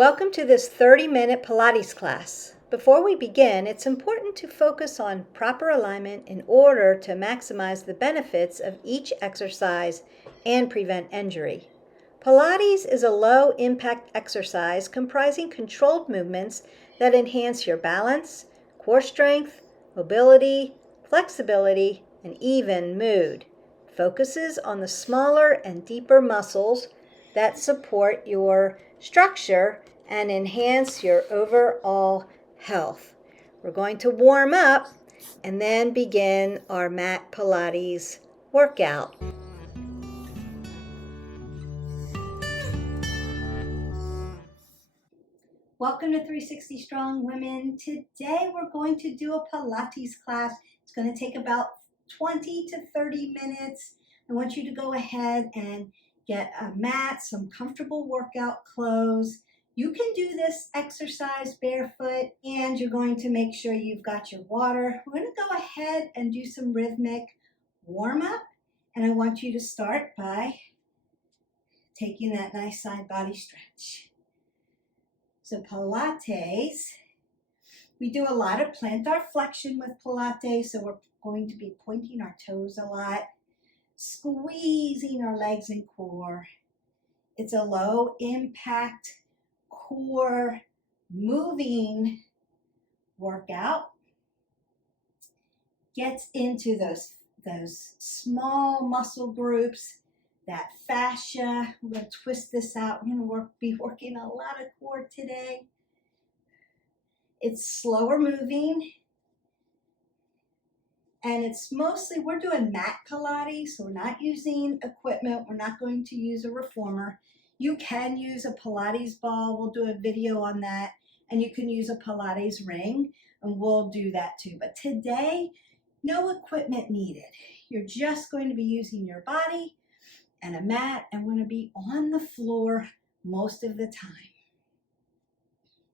Welcome to this 30-minute Pilates class. Before we begin, it's important to focus on proper alignment in order to maximize the benefits of each exercise and prevent injury. Pilates is a low-impact exercise comprising controlled movements that enhance your balance, core strength, mobility, flexibility, and even mood. It focuses on the smaller and deeper muscles that support your structure and enhance your overall health. We're going to warm up and then begin our mat Pilates workout. Welcome to 360 Strong Women. Today we're going to do a Pilates class. It's going to take about 20 to 30 minutes. I want you to go ahead and get a mat, some comfortable workout clothes. You can do this exercise barefoot, and you're going to make sure you've got your water. We're going to go ahead and do some rhythmic warm up, and I want you to start by taking that nice side body stretch. So Pilates, we do a lot of plantar flexion with Pilates, so we're going to be pointing our toes a lot, squeezing our legs and core. It's a low impact core moving workout. Gets into those small muscle groups, that fascia. We're going to twist this out. We're going to be working a lot of core today. It's slower moving, and it's mostly, we're doing mat Pilates, so we're not using equipment. We're not going to use a reformer. You can use a Pilates ball. We'll do a video on that. And you can use a Pilates ring, and we'll do that too. But today, no equipment needed. You're just going to be using your body and a mat, and we're going to be on the floor most of the time.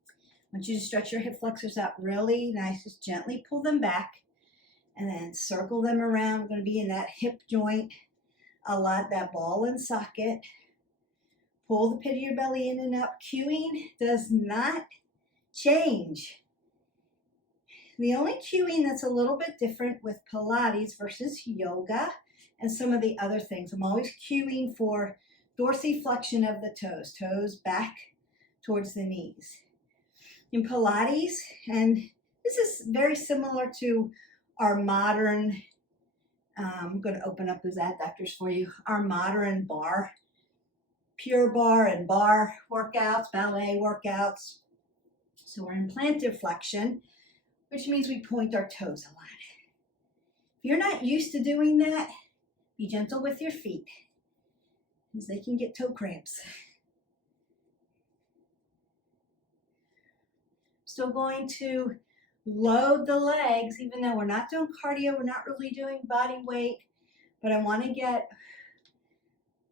I want you to stretch your hip flexors out really nice. Just gently pull them back and then circle them around. We're going to be in that hip joint a lot, that ball and socket. Pull the pit of your belly in and up. Cueing does not change. The only cueing that's a little bit different with Pilates versus yoga and some of the other things, I'm always cueing for dorsiflexion of the toes, toes back towards the knees. In Pilates, and this is very similar to our modern, I'm going to open up those adductors for you, our modern bar, pure bar and bar workouts, ballet workouts. So we're in plantar flexion, which means we point our toes a lot. If you're not used to doing that, be gentle with your feet, because they can get toe cramps. Still going to load the legs, even though we're not doing cardio, we're not really doing body weight, but I want to get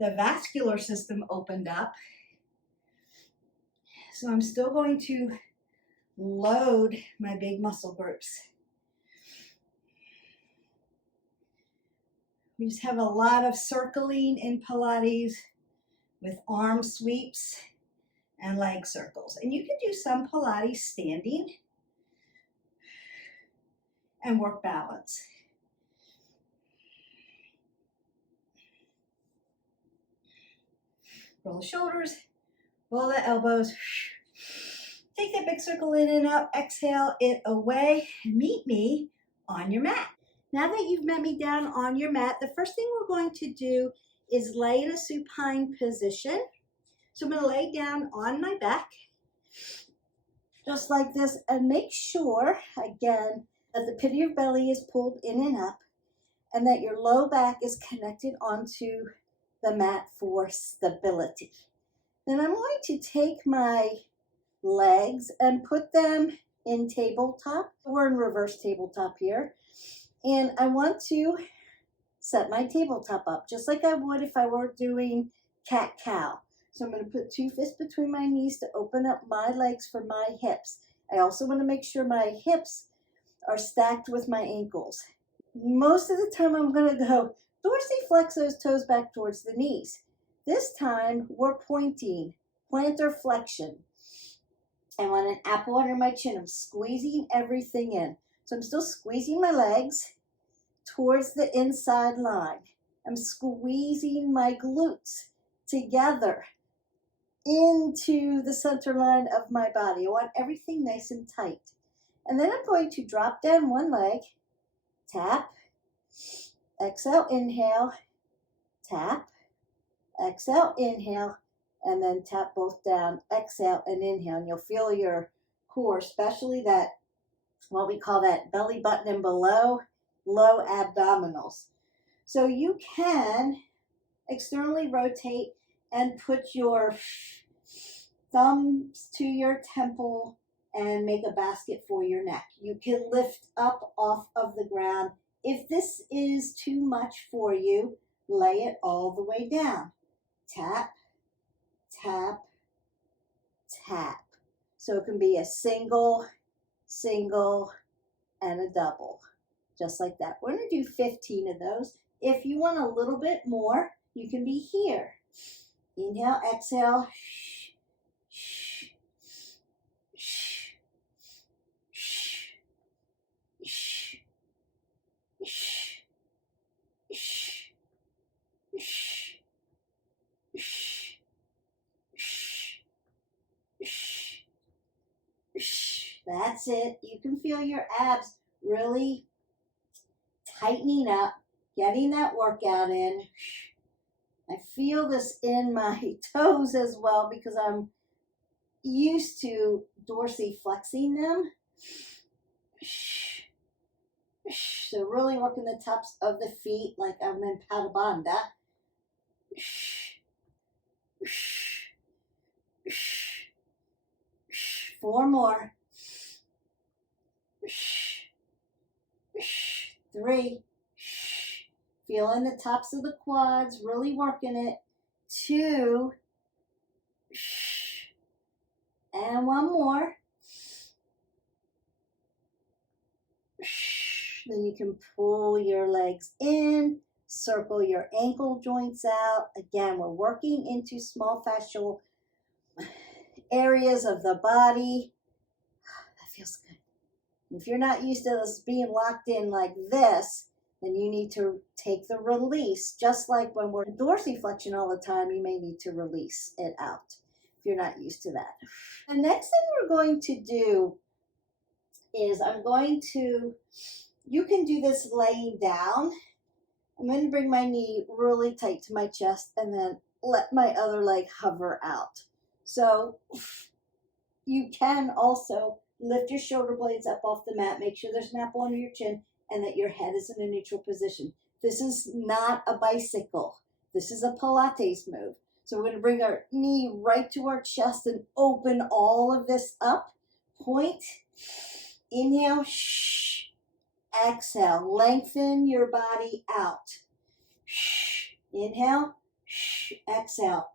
the vascular system opened up. So I'm still going to load my big muscle groups. We just have a lot of circling in Pilates with arm sweeps and leg circles. And you can do some Pilates standing and work balance. Roll the shoulders, roll the elbows. Take that big circle in and out, exhale it away, and meet me on your mat. Now that you've met me down on your mat, the first thing we're going to do is lay in a supine position. So I'm going to lay down on my back, just like this, and make sure, again, that the pit of your belly is pulled in and up, and that your low back is connected onto the mat for stability. Then I'm going to take my legs and put them in tabletop. We're in reverse tabletop here. And I want to set my tabletop up just like I would if I were doing cat-cow. So I'm going to put 2 fists between my knees to open up my legs for my hips. I also want to make sure my hips are stacked with my ankles. Most of the time I'm going to go dorsiflex those toes back towards the knees. This time we're pointing plantar flexion. I want an apple under my chin. I'm squeezing everything in. So I'm still squeezing my legs towards the inside line. I'm squeezing my glutes together into the center line of my body. I want everything nice and tight. And then I'm going to drop down one leg, tap, exhale, inhale, tap, exhale, inhale, and then tap both down, exhale, and inhale. And you'll feel your core, especially that, what we call that belly button and below, low abdominals. So you can externally rotate and put your thumbs to your temple and make a basket for your neck. You can lift up off of the ground. If this is too much for you, lay it all the way down. Tap, tap, tap. So it can be a single, single, and a double. Just like that. We're going to do 15 of those. If you want a little bit more, you can be here. Inhale, exhale. That's it. You can feel your abs really tightening up, getting that workout in. I feel this in my toes as well because I'm used to dorsiflexing them. So really working the tops of the feet like I'm in Padabanda. 4 more. 3. Feeling the tops of the quads, really working it. 2. And 1 more. Then you can pull your legs in, circle your ankle joints out. Again, we're working into small fascial areas of the body. That feels good. If you're not used to this being locked in like this, then you need to take the release. Just like when we're dorsiflexion all the time, you may need to release it out if you're not used to that. The next thing we're going to do is you can do this laying down. I'm going to bring my knee really tight to my chest and then let my other leg hover out. So you can also lift your shoulder blades up off the mat. Make sure there's an apple under your chin and that your head is in a neutral position. This is not a bicycle. This is a Pilates move. So we're going to bring our knee right to our chest and open all of this up. Point. Inhale. Exhale. Lengthen your body out. Inhale. Exhale.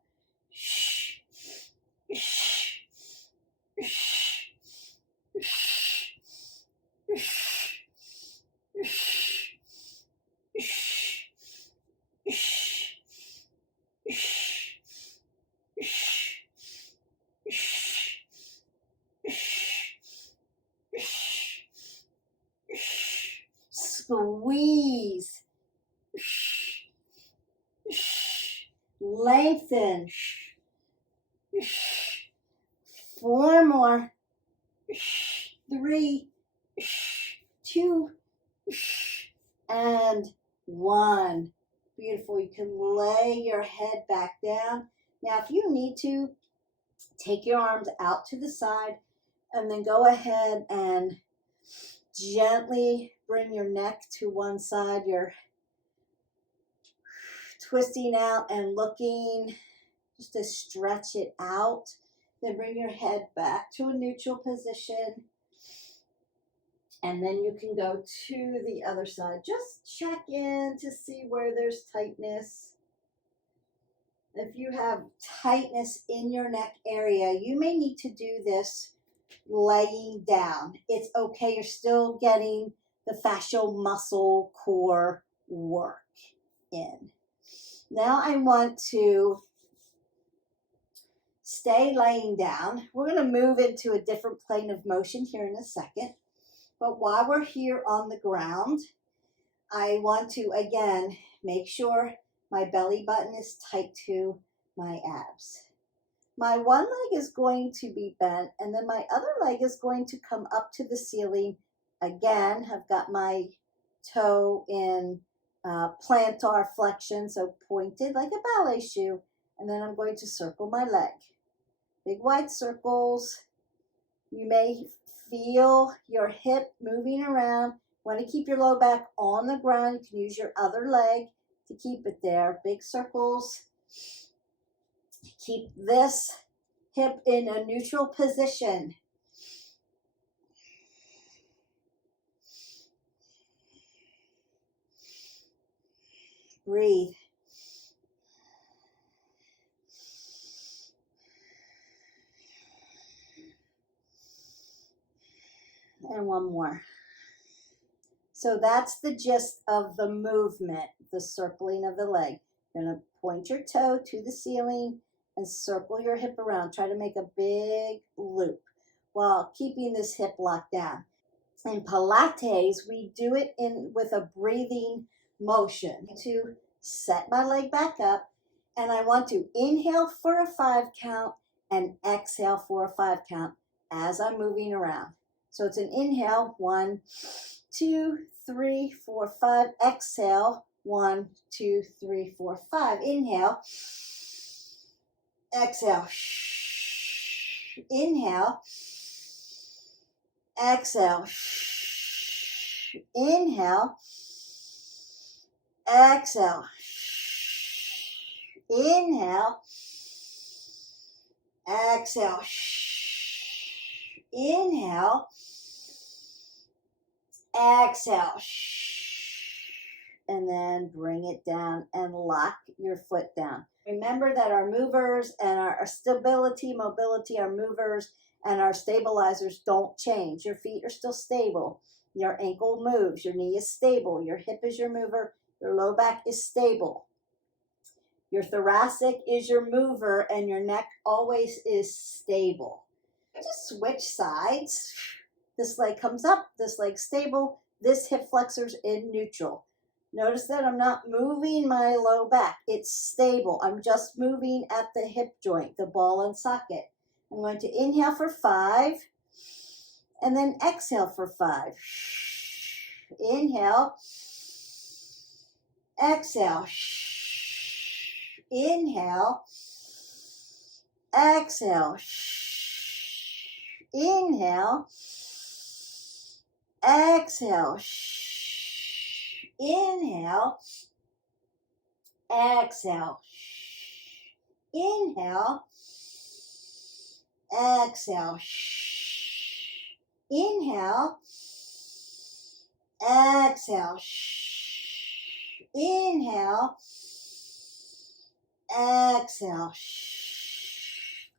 Squeeze. Lengthen. 4 more. 3, 2, and 1. Beautiful. You can lay your head back down. Now, if you need to, take your arms out to the side and then go ahead and gently bring your neck to one side. You're twisting out and looking just to stretch it out. Then bring your head back to a neutral position. And then you can go to the other side. Just check in to see where there's tightness. If you have tightness in your neck area, you may need to do this laying down. It's okay. You're still getting the fascial muscle core work in. Now I want to Stay laying down. We're going to move into a different plane of motion here in a second. But while we're here on the ground, I want to, again, make sure my belly button is tight to my abs. My one leg is going to be bent, and then my other leg is going to come up to the ceiling. Again, I've got my toe in plantar flexion, so pointed like a ballet shoe, and then I'm going to circle my leg. Big wide circles. You may feel your hip moving around. You want to keep your low back on the ground. You can use your other leg to keep it there. Big circles. Keep this hip in a neutral position. Breathe. And one more. So that's the gist of the movement, the circling of the leg. You're going to point your toe to the ceiling and circle your hip around. Try to make a big loop while keeping this hip locked down. In Pilates, we do it with a breathing motion. To set my leg back up, and I want to inhale for a 5 count and exhale for a 5 count as I'm moving around. So it's an inhale, 1, 2, 3, 4, 5. Exhale, 1, 2, 3, 4, 5. Inhale. Exhale. Inhale. Exhale. Inhale. Exhale. Inhale. Exhale. Inhale. Exhale. And then bring it down and lock your foot down. Remember that our movers and our stability, mobility, our movers and our stabilizers don't change. Your feet are still stable. Your ankle moves. Your knee is stable. Your hip is your mover. Your low back is stable. Your thoracic is your mover, and your neck always is stable. Just switch sides. This leg comes up, this leg stable, this hip flexor's in neutral. Notice that I'm not moving my low back. It's stable. I'm just moving at the hip joint, the ball and socket. I'm going to inhale for 5, and then exhale for 5. Inhale. Exhale. Inhale. Exhale. Inhale. Exhale. Inhale. Exhale. Inhale. Exhale. Inhale. Exhale. Inhale. Exhale.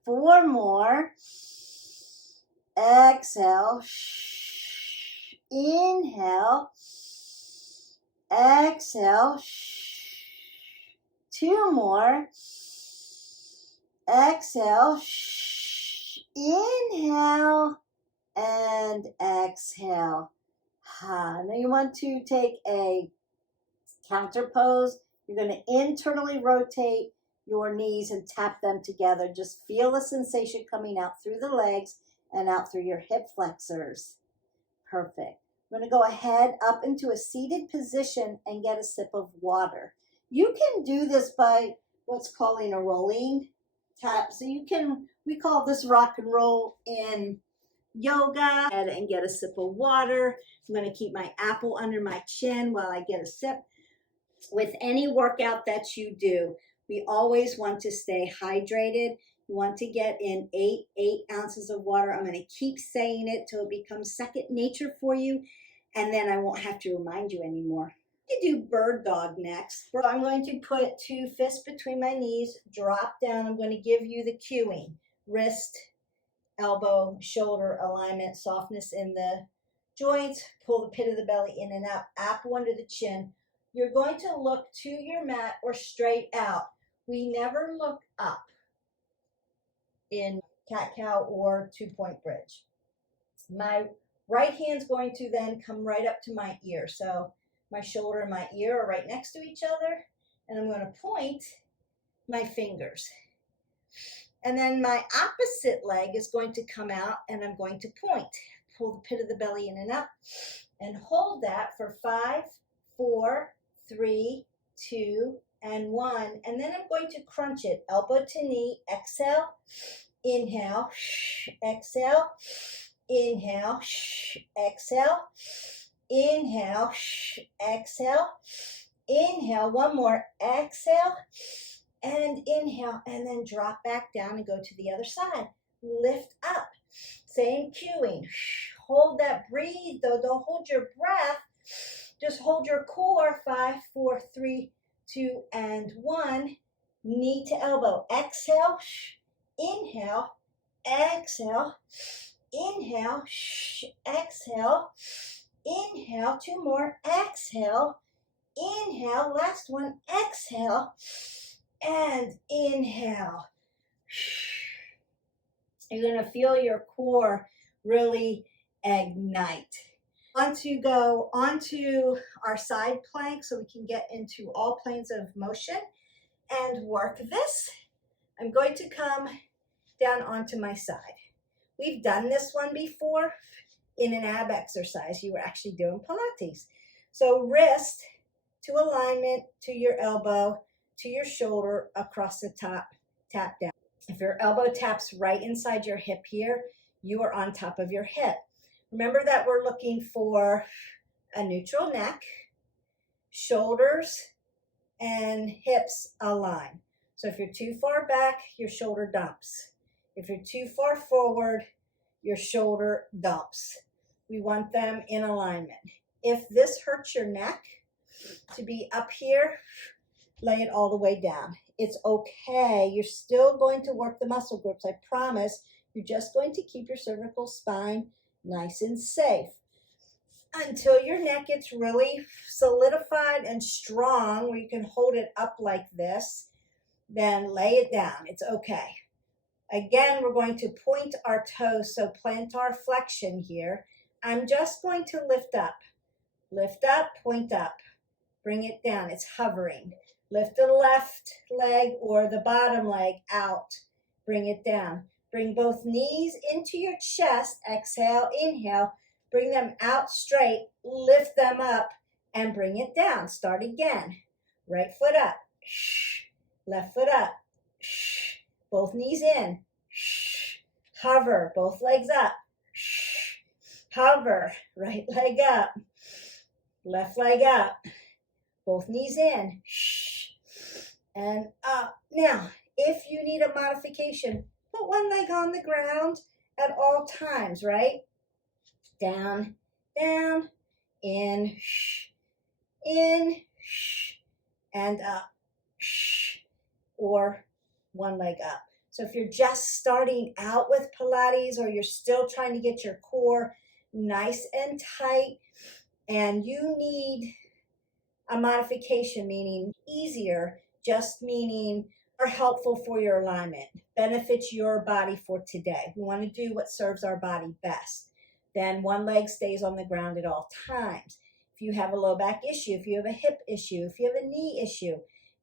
4 more. Exhale. Inhale. Exhale. 2 more. Exhale. Inhale. And exhale. Now you want to take a counter pose. You're going to internally rotate your knees and tap them together. Just feel the sensation coming out through the legs and out through your hip flexors. Perfect. I'm going to go ahead up into a seated position and get a sip of water. You can do this by what's calling a rolling tap. So we call this rock and roll in yoga. And get a sip of water. I'm going to keep my apple under my chin while I get a sip. With any workout that you do, we always want to stay hydrated. You want to get in 8 ounces of water. I'm going to keep saying it till it becomes second nature for you, and then I won't have to remind you anymore. You do bird dog next. I'm going to put 2 fists between my knees, drop down. I'm going to give you the cueing. Wrist, elbow, shoulder alignment, softness in the joints. Pull the pit of the belly in and out, apple under the chin. You're going to look to your mat or straight out. We never look up. in cat-cow or two-point bridge. My right hand's going to then come right up to my ear. So my shoulder and my ear are right next to each other, and I'm going to point my fingers. And then my opposite leg is going to come out, and I'm going to point. Pull the pit of the belly in and up, and hold that for 5, 4, 3, 2, and 1. And then I'm going to crunch it, elbow to knee, exhale, inhale, exhale, inhale, exhale, inhale, exhale, inhale, one more, exhale, and inhale, and then drop back down and go to the other side. Lift up, same cueing. Hold that, breathe though, don't hold your breath, just hold your core. 5, 4, 3, 2, and 1. Knee to elbow, exhale, inhale, exhale, inhale, exhale, inhale, 2 more, exhale, inhale, last one, exhale, and inhale. You're going to feel your core really ignite. I want to go onto our side plank so we can get into all planes of motion and work this. I'm going to come down onto my side. We've done this one before in an ab exercise. You were actually doing Pilates. So wrist to alignment to your elbow, to your shoulder, across the top, tap down. If your elbow taps right inside your hip here, you are on top of your hip. Remember that we're looking for a neutral neck, shoulders and hips align. So if you're too far back, your shoulder dumps. If you're too far forward, your shoulder dumps. We want them in alignment. If this hurts your neck to be up here, lay it all the way down. It's okay. You're still going to work the muscle groups. I promise. You're just going to keep your cervical spine nice and safe until your neck gets really solidified and strong where you can hold it up like this. Then lay it down. It's okay. Again, we're going to point our toes, so plantar flexion here. I'm just going to lift up, point up, bring it down. It's hovering. Lift the left leg or the bottom leg out, bring it down. Bring both knees into your chest, exhale, inhale, bring them out straight, lift them up, and bring it down. Start again. Right foot up, left foot up, both knees in, hover, both legs up, hover, right leg up, left leg up, both knees in, and up. Now, if you need a modification, put one leg on the ground at all times, right? Down, down, in, and up, or one leg up. So if you're just starting out with Pilates or you're still trying to get your core nice and tight and you need a modification, meaning easier, just meaning are helpful for your alignment, benefits your body for today. We want to do what serves our body best. Then one leg stays on the ground at all times. If you have a low back issue, if you have a hip issue, if you have a knee issue,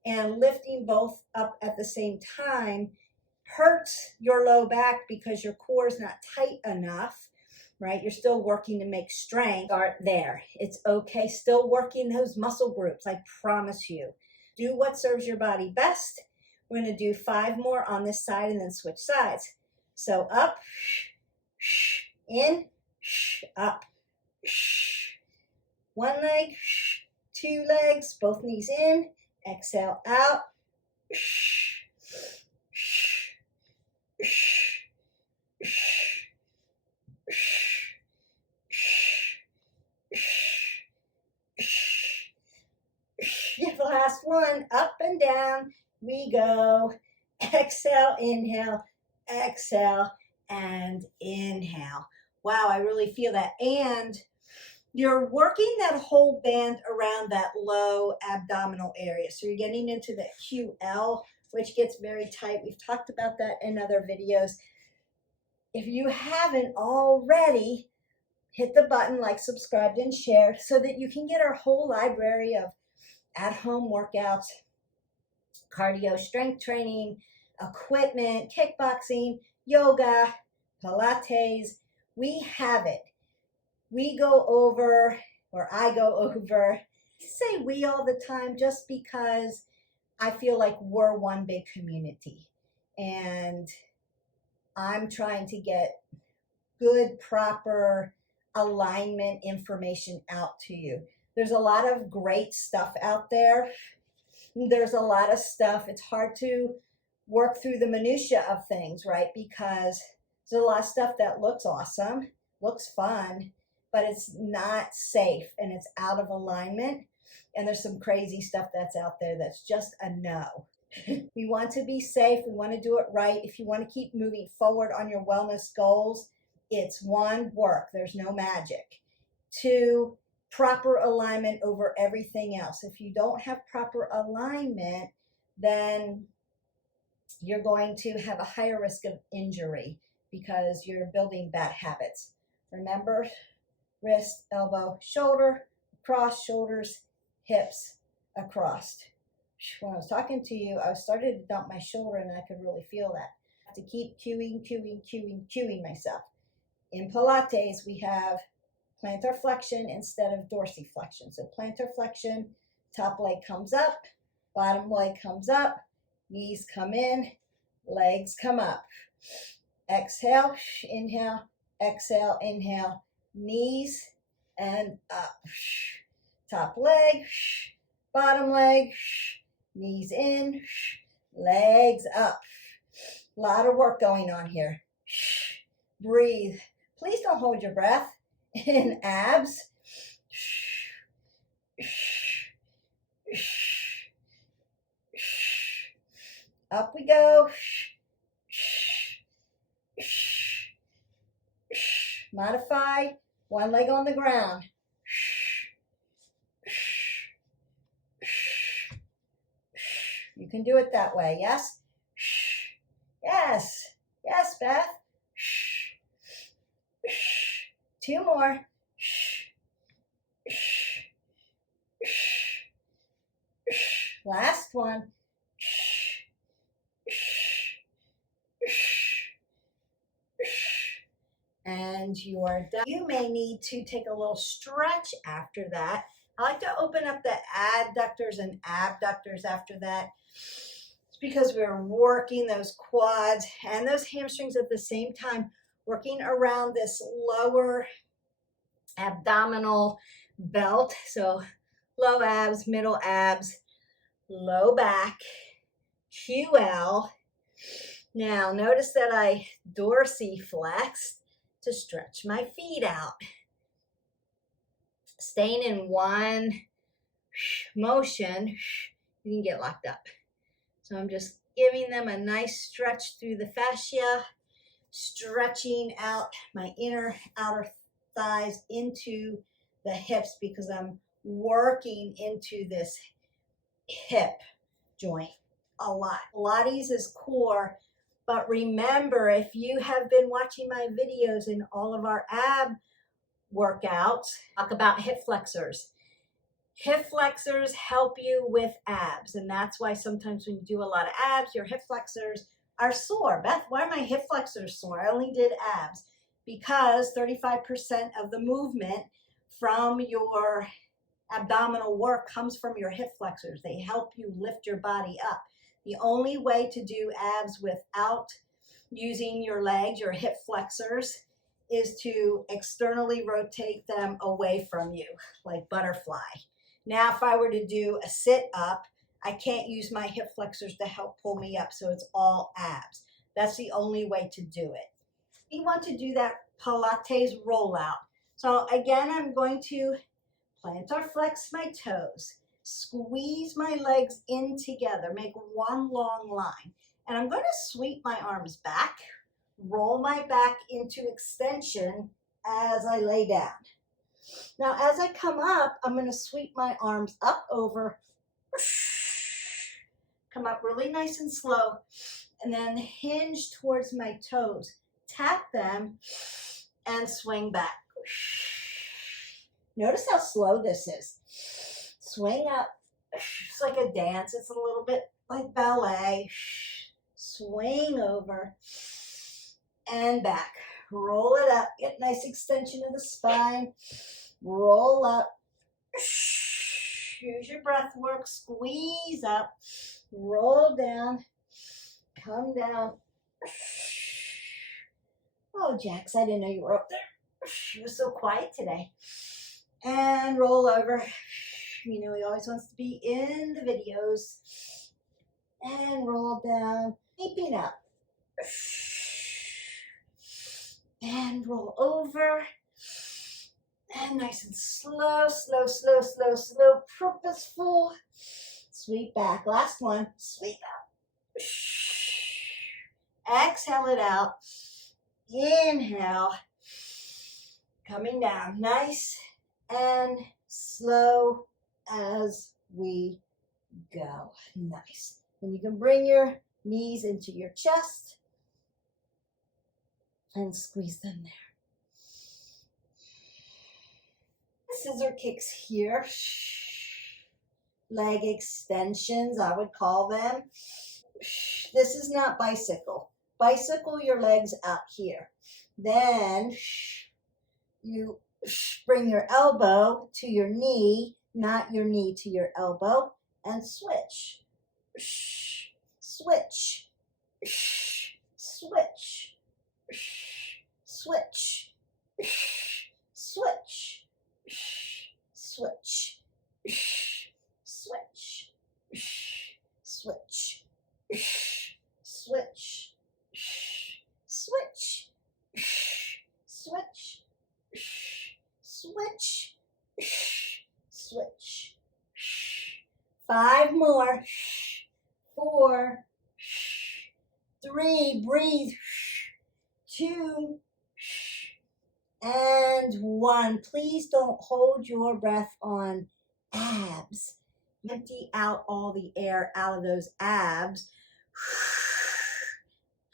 and lifting both up at the same time hurts your low back because your core is not tight enough, right? You're still working to make strength. Start there. It's okay. Still working those muscle groups, I promise you. Do what serves your body best. We're going to do 5 more on this side and then switch sides. So up, in, up. One leg, 2 legs, both knees in. Exhale out. The last one, up and down we go. Exhale, inhale, exhale, and inhale. Wow, I really feel that. And you're working that whole band around that low abdominal area. So you're getting into the QL which gets very tight. We've talked about that in other videos. If you haven't already, hit the button, like, subscribed, and share so that you can get our whole library of at-home workouts, cardio, strength training, equipment, kickboxing, yoga, Pilates. We have it. We go over, or I go over, I say we all the time just because I feel like we're one big community. And I'm trying to get good, proper alignment information out to you. There's a lot of great stuff out there. There's a lot of stuff. It's hard to work through the minutia of things, right? Because there's a lot of stuff that looks awesome, looks fun, but it's not safe and it's out of alignment. And there's some crazy stuff that's out there that's just a no. We want to be safe. We want to do it right. If you want to keep moving forward on your wellness goals, it's 1, work. There's no magic. 2, proper alignment over everything else. If you don't have proper alignment, then you're going to have a higher risk of injury because you're building bad habits. Remember, wrist, elbow, shoulder, across, shoulders, hips, across. When I was talking to you, I started to dump my shoulder and I could really feel that. I have to keep cueing myself. In Pilates, we have plantar flexion instead of dorsiflexion. So plantar flexion, top leg comes up, bottom leg comes up, knees come in, legs come up. Exhale, inhale, exhale, inhale, knees and up. Top leg, bottom leg, knees in, legs up. A lot of work going on here. Breathe. Please don't hold your breath. In abs. Up we go. Modify. One leg on the ground. You can do it that way, yes? Yes. Yes, Beth. 2 more. Last one. And you are done. You may need to take a little stretch after that. I like to open up the adductors and abductors after that. It's because we're working those quads and those hamstrings at the same time, working around this lower abdominal belt. So low abs, middle abs, low back, QL. Now notice that I dorsiflexed to stretch my feet out. Staying in one motion, you can get locked up. So I'm just giving them a nice stretch through the fascia, stretching out my outer thighs into the hips because I'm working into this hip joint a lot. Pilates is core, but remember, if you have been watching my videos in all of our ab workouts, talk about hip flexors. Hip flexors help you with abs, and that's why sometimes when you do a lot of abs, your hip flexors are sore. Beth, why are my hip flexors sore? I only did abs. Because 35% of the movement from your abdominal work comes from your hip flexors. They help you lift your body up. The only way to do abs without using your legs, your hip flexors, is to externally rotate them away from you, like butterfly. Now, if I were to do a sit-up, I can't use my hip flexors to help pull me up, so it's all abs. That's the only way to do it. We want to do that Pilates rollout. So again, I'm going to plantar flex my toes, squeeze my legs in together, make one long line. And I'm going to sweep my arms back, roll my back into extension as I lay down. Now, as I come up, I'm going to sweep my arms up over, Come up really nice and slow, and then hinge towards my toes. Tap them and swing back. Notice how slow this is. Swing up. It's like a dance. It's a little bit like ballet. Swing over and back. Roll it up. Get nice extension of the spine. Roll up. Use your breath work. Squeeze up. Roll down. Come down. Oh, Jax, I didn't know you were up there. You were so quiet today. And roll over. You know he always wants to be in the videos. And roll down. Keeping up. And roll over. And nice and slow, slow, slow, slow, slow, purposeful. Sweep back. Last one. Sweep up. Exhale it out. Inhale. Coming down. Nice and slow as we go. Nice. And you can bring your knees into your chest and squeeze them there. Scissor kicks here. Leg extensions, I would call them. This is not bicycle. Bicycle your legs out here. Then you bring your elbow to your knee, not your knee to your elbow, and switch. Switch. Switch. Switch. Switch. Switch. Switch. Switch. Switch. Switch. Switch. Switch. Switch. 5 more. 4. 3. Breathe. 2. And 1. Please don't hold your breath on abs. Empty out all the air out of those abs.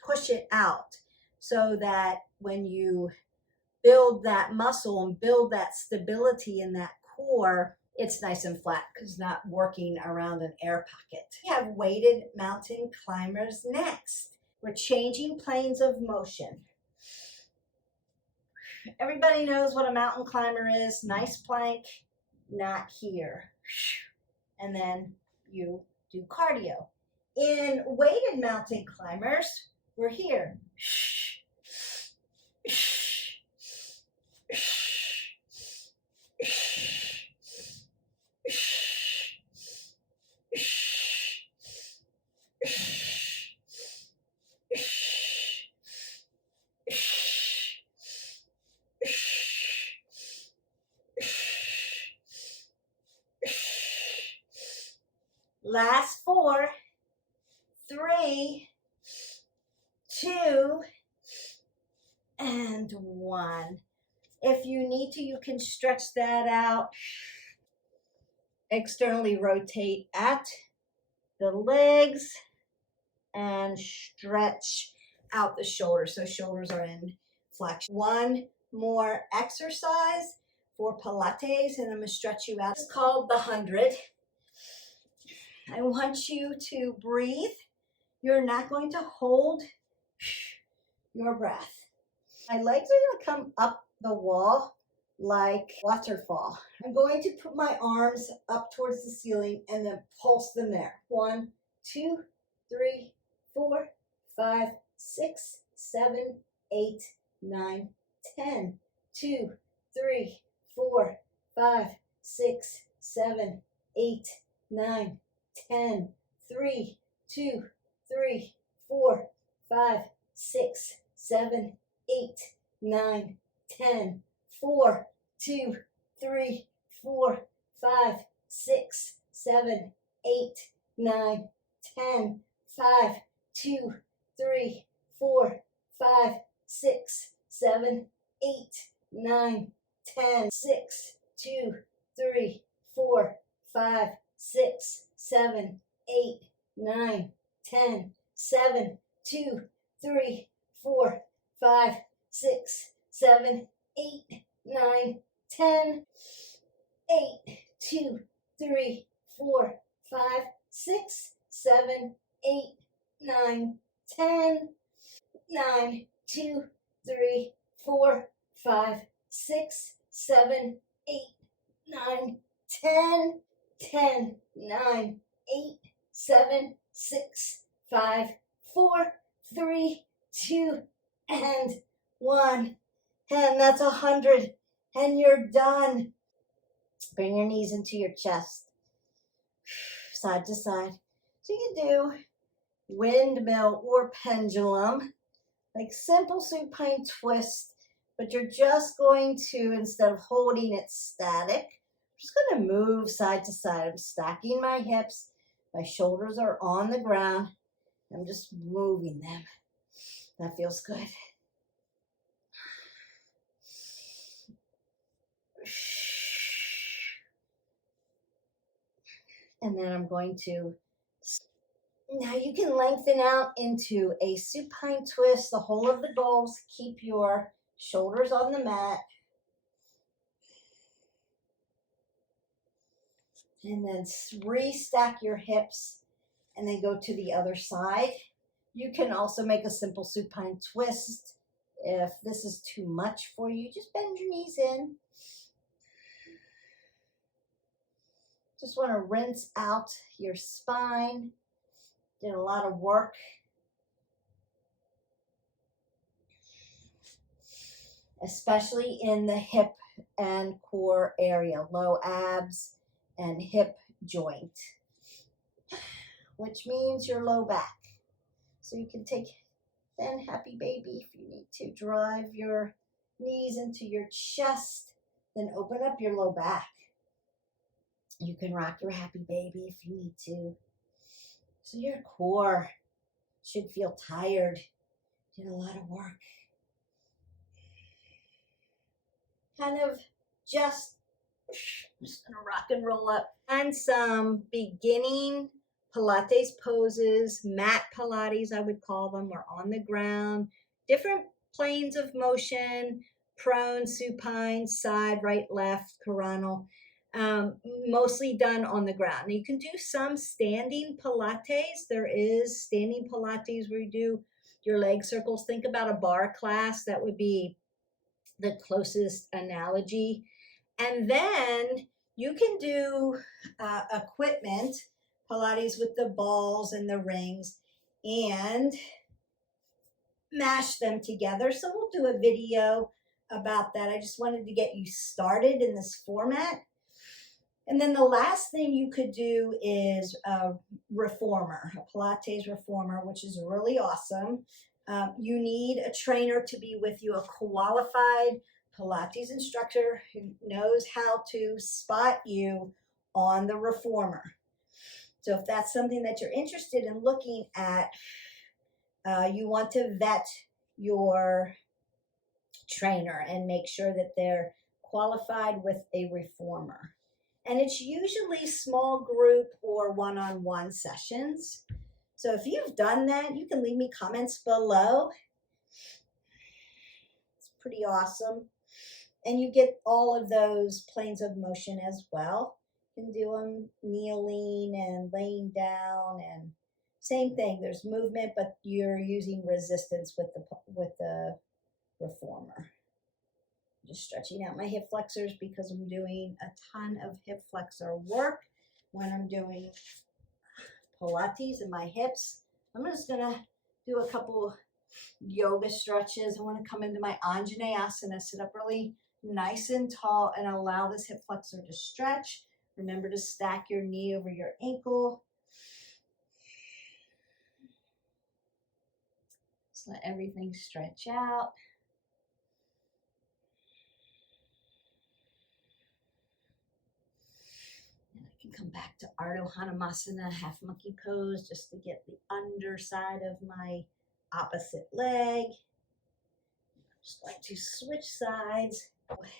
Push it out so that when you build that muscle and build that stability in that core, it's nice and flat because it's not working around an air pocket. We have weighted mountain climbers next. We're changing planes of motion. Everybody knows what a mountain climber is. Nice plank, not here. And then you do cardio. In weighted mountain climbers, we're here. Last 4, 3, 2, and 1. If you need to, you can stretch that out. Externally rotate at the legs and stretch out the shoulders. So shoulders are in flexion. 1 more exercise for Pilates, and I'm going to stretch you out. It's called the 100. I want you to breathe. You're not going to hold your breath. My legs are going to come up the wall like waterfall. I'm going to put my arms up towards the ceiling and then pulse them there. 1, 2, 3, 4, 5, 6, 7, 8, 9, 10. 2, 3, 4, 5, 6, 7, 8, 9, 10. 3, 2, 3, 4, 5, 6, 7, 8, 9, 10. 4, 2, 3, 4, 5, 6, 7, 8, 9, 10. 5, 2, 3, 4, 5, 6, 7, 8, 9, 10. 6, 2, 3, 4, 5, 6, 7, 8, 9, 10, 7, 2, 3, 4, 5, 6, 7, 8, 9, 10, 8, 2, 3, 4, 5, 6, 7, 8, 9, 10, 9, 2, 3, 4, 5, 6, 7, 8, 9, 10, 10, 9, 8, 7, 6, 5, 4, 3, 2, and 1. And that's 100. And you're done. Bring your knees into your chest, side to side. So you can do windmill or pendulum, like simple supine twist, but you're just going to, instead of holding it static, I'm just going to move side to side. I'm stacking my hips. My shoulders are on the ground. I'm just moving them. That feels good. And then I'm going to, now you can lengthen out into a supine twist. The whole of the goal is keep your shoulders on the mat. And then restack your hips and then go to the other side. You can also make a simple supine twist. If this is too much for you, just bend your knees in. Just want to rinse out your spine. Did a lot of work. Especially in the hip and core area, low abs and hip joint, which means your low back. So you can take then happy baby if you need to. Drive your knees into your chest, then open up your low back. You can rock your happy baby if you need to. So your core should feel tired. Did a lot of work. Kind of just, I'm just gonna rock and roll up. And some beginning Pilates poses, mat Pilates I would call them, or on the ground. Different planes of motion, prone, supine, side, right, left, coronal. Mostly done on the ground. You can do some standing Pilates. There is standing Pilates where you do your leg circles. Think about a bar class. That would be the closest analogy. And then you can do equipment, Pilates with the balls and the rings, and mash them together. So we'll do a video about that. I just wanted to get you started in this format. And then the last thing you could do is a reformer, a Pilates reformer, which is really awesome. You need a trainer to be with you, a qualified Pilates instructor who knows how to spot you on the reformer. So if that's something that you're interested in looking at, you want to vet your trainer and make sure that they're qualified with a reformer. And it's usually small group or one-on-one sessions. So if you've done that, you can leave me comments below. It's pretty awesome. And you get all of those planes of motion as well. You can do them kneeling and laying down, and same thing. There's movement, but you're using resistance with the reformer. Just stretching out my hip flexors because I'm doing a ton of hip flexor work when I'm doing Pilates in my hips. I'm just gonna do a couple yoga stretches. I want to come into my Anjaneyasana, sit up really nice and tall and allow this hip flexor to stretch. Remember to stack your knee over your ankle. Just let everything stretch out. Come back to Ardha Hanumasana, half monkey pose, just to get the underside of my opposite leg. I'm just going to switch sides.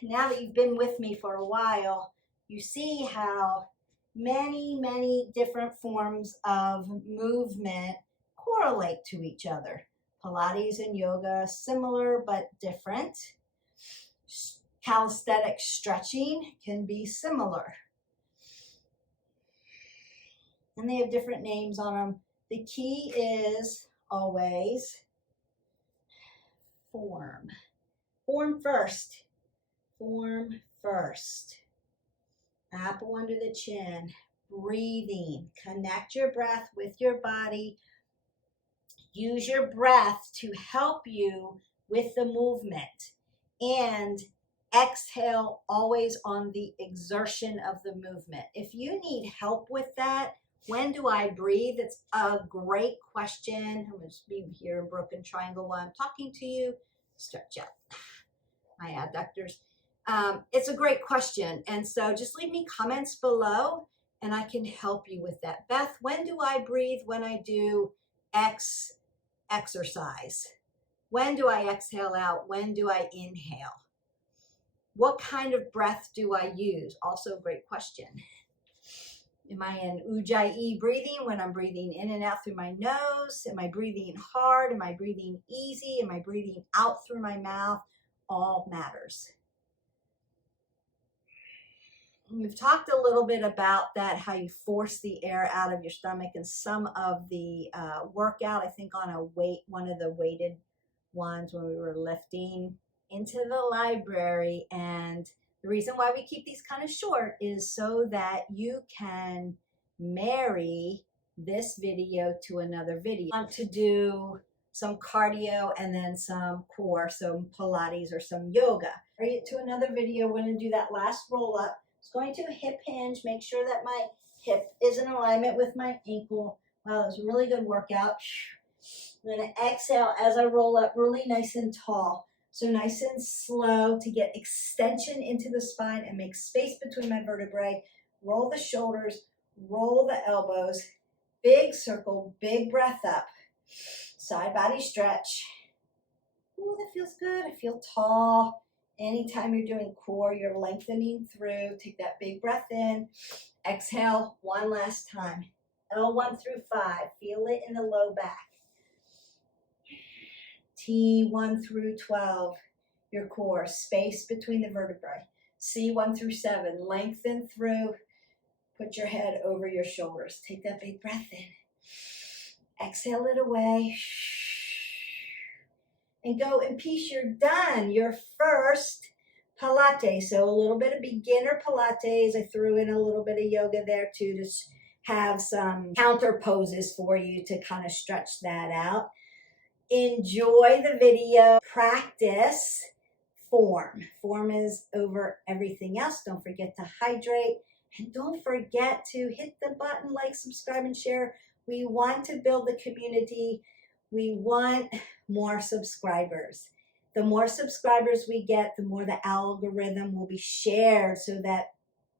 Now that you've been with me for a while, you see how many different forms of movement correlate to each other. Pilates and yoga, similar but different. Calisthenic stretching can be similar. And they have different names on them. The key is always form. Form first. Form first. Apple under the chin. Breathing. Connect your breath with your body. Use your breath to help you with the movement. And exhale always on the exertion of the movement. If you need help with that, when do I breathe? It's a great question. I'm going to be here in broken triangle while I'm talking to you. Stretch out my adductors. It's a great question. And so just leave me comments below and I can help you with that. Beth, when do I breathe when I do exercise? When do I exhale out? When do I inhale? What kind of breath do I use? Also a great question. Am I in ujjayi breathing when I'm breathing in and out through my nose? Am I breathing hard? Am I breathing easy? Am I breathing out through my mouth? All matters. We've talked a little bit about that, how you force the air out of your stomach, and some of the workout, I think on a weight, one of the weighted ones when we were lifting into the library. And the reason why we keep these kind of short is so that you can marry this video to another video. I want to do some cardio and then some core, some Pilates or some yoga. Marry it to another video. We're going to do that last roll up. It's going to hip hinge. Make sure that my hip is in alignment with my ankle. Wow, that was a really good workout. I'm going to exhale as I roll up really nice and tall. So nice and slow to get extension into the spine and make space between my vertebrae. Roll the shoulders, roll the elbows, big circle, big breath up. Side body stretch. Ooh, that feels good. I feel tall. Anytime you're doing core, you're lengthening through. Take that big breath in. Exhale one last time. L1 through 5. Feel it in the low back. T1 through 12, your core, space between the vertebrae. C1 through 7, lengthen through, put your head over your shoulders. Take that big breath in. Exhale it away. And go in peace, you're done. Your first Pilates. So a little bit of beginner Pilates. I threw in a little bit of yoga there too to have some counter poses for you to kind of stretch that out. Enjoy the video. Practice form. Form is over everything else. Don't forget to hydrate. And don't forget to hit the button, like, subscribe, and share. We want to build the community. We want more subscribers. The more subscribers we get, the more the algorithm will be shared so that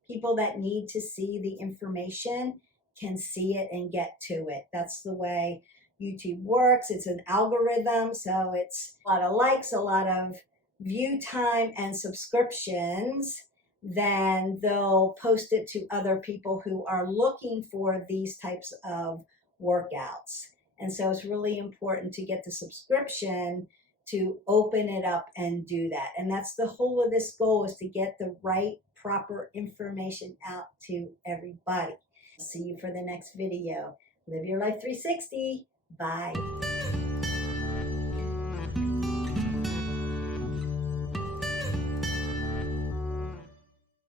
people that need to see the information can see it and get to it. That's the way YouTube works. It's an algorithm, so it's a lot of likes, a lot of view time and subscriptions. Then they'll post it to other people who are looking for these types of workouts. And so it's really important to get the subscription to open it up and do that. And that's the whole of this goal, is to get the right, proper information out to everybody. See you for the next video. Live your life 360. Bye.